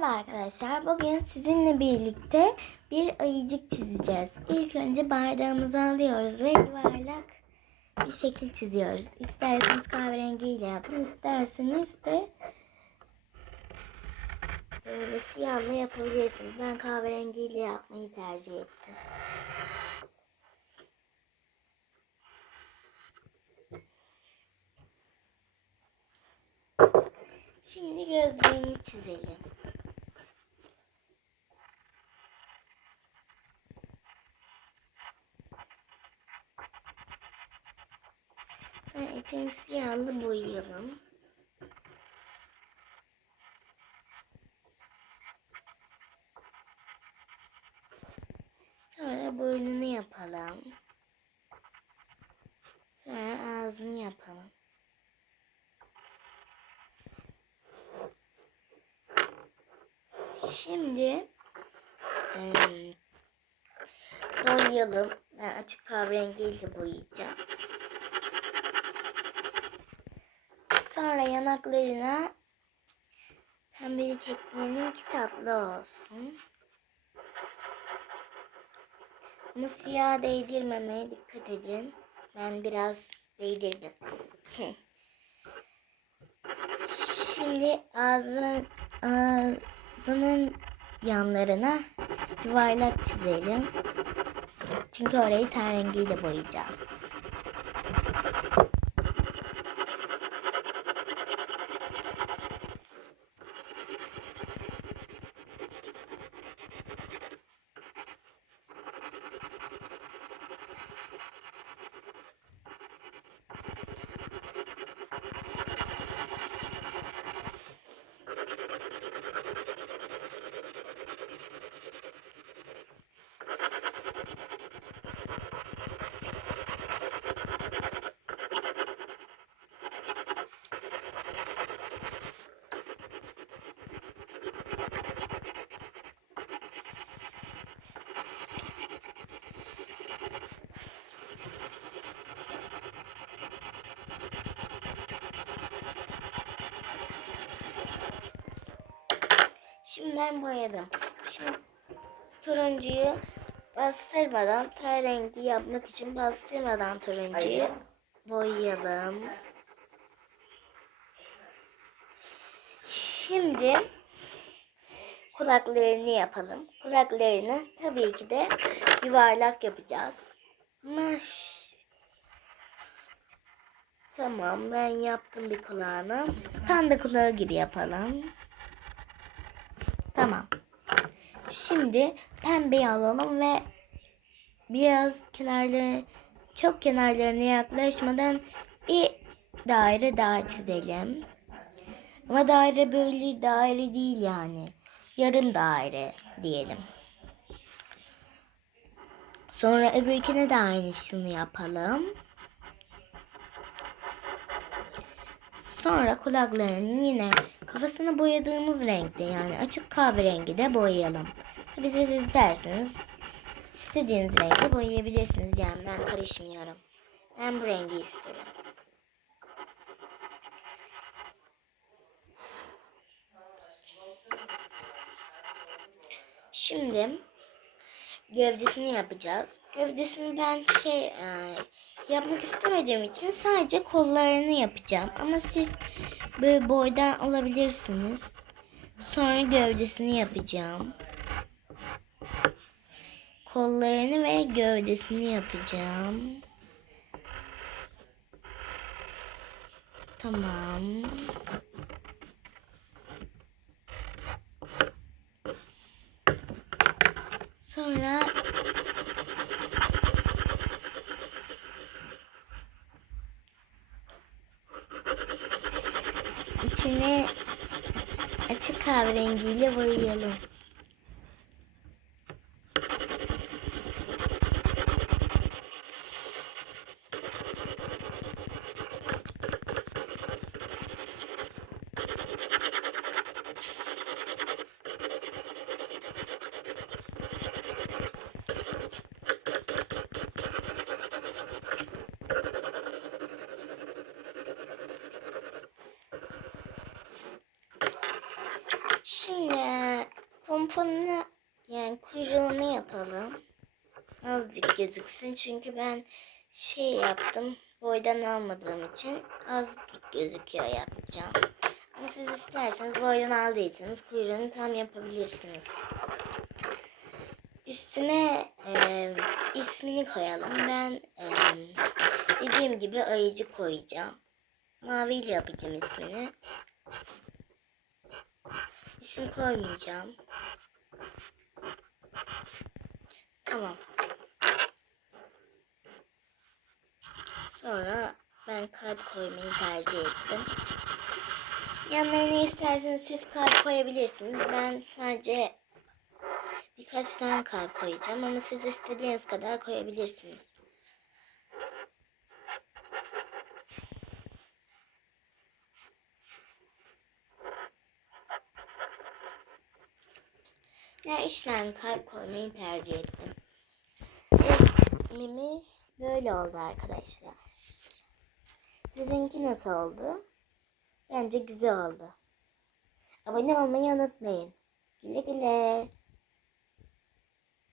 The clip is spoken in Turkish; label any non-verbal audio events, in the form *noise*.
Merhaba arkadaşlar. Bugün sizinle birlikte bir ayıcık çizeceğiz. İlk önce bardağımızı alıyoruz ve yuvarlak bir şekil çiziyoruz. İsterseniz kahverengiyle yapın, isterseniz de böyle siyahla yapabilirsiniz. Ben kahverengiyle yapmayı tercih ettim. Şimdi gözlerini çizelim. Sonra için siyahlı boyayalım. Sonra burnunu yapalım. Sonra ağzını yapalım. Şimdi eee boyayalım. Ben açık kahverengiyle boyayacağım. Sonra yanaklarına pembelik ekleyelim ki tatlı olsun. Ama siyah değdirmemeye dikkat edin. Ben biraz değdirdim. *laughs* Şimdi ağzı, ağzının yanlarına yuvarlak çizelim. Çünkü orayı ten rengiyle boyayacağız. Şimdi ben boyadım. Şimdi turuncuyu bastırmadan ten rengi yapmak için bastırmadan turuncuyu boyayalım. Şimdi kulaklarını yapalım. Kulaklarını tabii ki de yuvarlak yapacağız. Ama ş- Tamam ben yaptım bir kulağını. Panda kulağı gibi yapalım. Tamam. Şimdi pembeyi alalım ve biraz kenarları çok kenarlarına yaklaşmadan bir daire daha çizelim. Ama daire böyle daire değil yani. Yarım daire diyelim. Sonra öbürküne de aynısını yapalım. Sonra kulaklarını yine kafasını boyadığımız renkte yani açık kahverengi de boyayalım. Tabii siz isterseniz istediğiniz renkte boyayabilirsiniz. Yani ben karışmıyorum. Ben bu rengi istedim. Şimdi gövdesini yapacağız. Gövdesini ben şey e, yapmak istemediğim için sadece kollarını yapacağım. Ama siz böyle boydan alabilirsiniz. Sonra gövdesini yapacağım. Kollarını ve gövdesini yapacağım. Tamam. Sonra içine açık kahverengiyle boyayalım. Şimdi pomponunu yani kuyruğunu yapalım. Azıcık gözüksün çünkü ben şey yaptım boydan almadığım için azıcık gözüküyor yapacağım. Ama siz isterseniz boydan aldıysanız kuyruğunu tam yapabilirsiniz. Üstüne e, ismini koyalım. Ben e, dediğim gibi ayıcı koyacağım. Maviyle yapacağım ismini. İsim koymayacağım. Tamam. Sonra ben kalp koymayı tercih ettim. Yanlarına isterseniz siz kalp koyabilirsiniz. Ben sadece birkaç tane kalp koyacağım ama siz istediğiniz kadar koyabilirsiniz. Üç tane kalp koymayı tercih ettim. Resmimiz böyle oldu arkadaşlar. Sizinki nasıl oldu? Bence güzel oldu. Abone olmayı unutmayın. Güle güle.